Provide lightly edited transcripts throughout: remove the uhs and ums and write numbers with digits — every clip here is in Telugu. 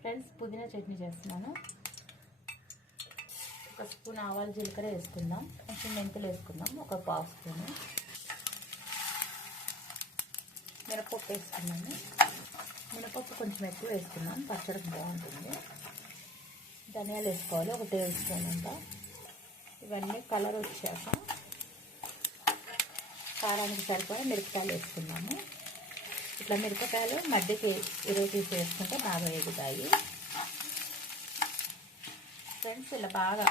ఫ్రెండ్స్ పుదీనా చట్నీ చేస్తున్నాను. ఒక స్పూన్ ఆవాలు జీలకర్ర వేసుకుందాం. కొంచెం మెంతులు వేసుకుందాం. ఒక పావు స్పూను మినపప్పు వేసుకున్నాము. మినపప్పు కొంచెం ఎక్కువ వేసుకున్నాం, పచ్చడికి బాగుంటుంది. ధనియాలు వేసుకోవాలి, ఒక టేబుల్ స్పూన్ అంతా. ఇవన్నీ కలర్ వచ్చాక కారానికి సరిపడా మిరపకాయలు వేసుకున్నాము. ఇట్లా మిరపకాయలు మధ్యకి తీసి వేసుకుంటే బాగా ఎగుతాయి. ఫ్రెండ్స్ ఇలా బాగా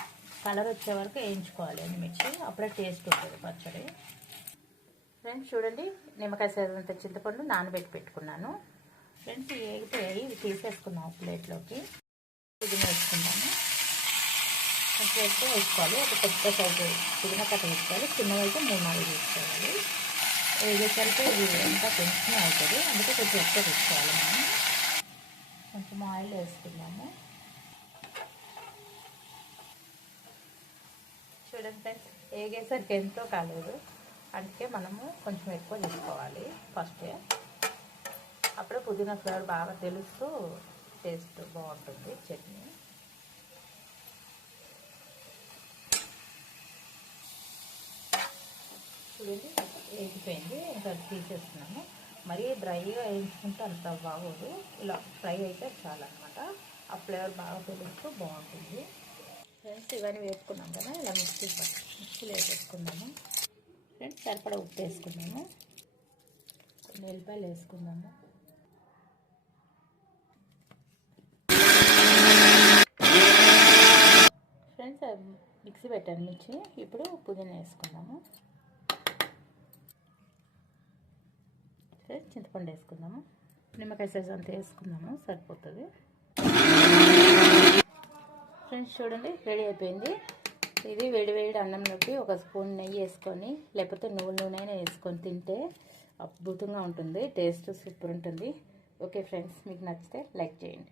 కలర్ వచ్చే వరకు వేయించుకోవాలి ఎండుమిర్చి, అప్పుడే టేస్ట్ ఉంటుంది పచ్చడి. ఫ్రెండ్స్ చూడండి, నిమ్మకాయ సైజంత చింతపండు నానబెట్టి పెట్టుకున్నాను. ఫ్రెండ్స్ ఇవి వేగిపోయాయి, ఇవి తీసేసుకున్నాం ప్లేట్లోకి. పుదీనా వేసుకుందాము. కొంచెం ఎక్కువ వేసుకోవాలి, ఒక పెద్ద సైజు పుదీనా కట్ట వేసుకోవాలి. చిన్నవైతే 3-4 వేసుకోవాలి. వేసేసరికి ఇది అంతా కొంచెం అవుతుంది, అందుకే కొంచెం ఎక్కువ వేసుకోవాలి. మనం కొంచెం ఆయిల్ వేసుకుందాము. చూడండి ఫ్రెండ్స్, వేగేసరికి ఎంతో కాలేదు, అందుకే మనము కొంచెం ఎక్కువ తీసుకోవాలి ఫస్టే. అప్పుడే పుదీనా ఫ్లేవర్ బాగా తెలుస్తూ టేస్ట్ బాగుంటుంది చట్నీ. చూడండి వేగిపోయింది, ఇంకా తీసేస్తున్నాము. మరీ డ్రైగా వేయించుకుంటే అంత బాగోదు, ఇలా ఫ్రై అయితే చాలన్నమాట. ఆ ఫ్లేవర్ బాగా తెలుస్తూ బాగుంటుంది. ఫ్రెండ్స్ ఇవన్నీ వేసుకున్నాం కదా, ఇలా మిక్సీలో వేసేసుకుందాము. ఫ్రెండ్స్ సరిపడా ఉప్పు వేసుకున్నాము, కొన్ని వెల్లిపాయలు వేసుకుందాము. ఫ్రెండ్స్ మిక్సీ పెట్టాను మిర్చి, ఇప్పుడు పుదీనా వేసుకుందాము. ఫ్రెండ్స్ చింతపండు వేసుకుందాము. నిమ్మకాయ సైజ్ అంతా వేసుకుందాము, సరిపోతుంది. ఫ్రెండ్స్ చూడండి, రెడీ అయిపోయింది. ఇది వేడి అన్నంలోకి ఒక స్పూన్ నెయ్యి వేసుకొని, లేకపోతే నువ్వుల నూనె వేసుకొని తింటే అద్భుతంగా ఉంటుంది. టేస్ట్ సూపర్ ఉంటుంది. ఓకే ఫ్రెండ్స్, మీకు నచ్చితే లైక్ చేయండి.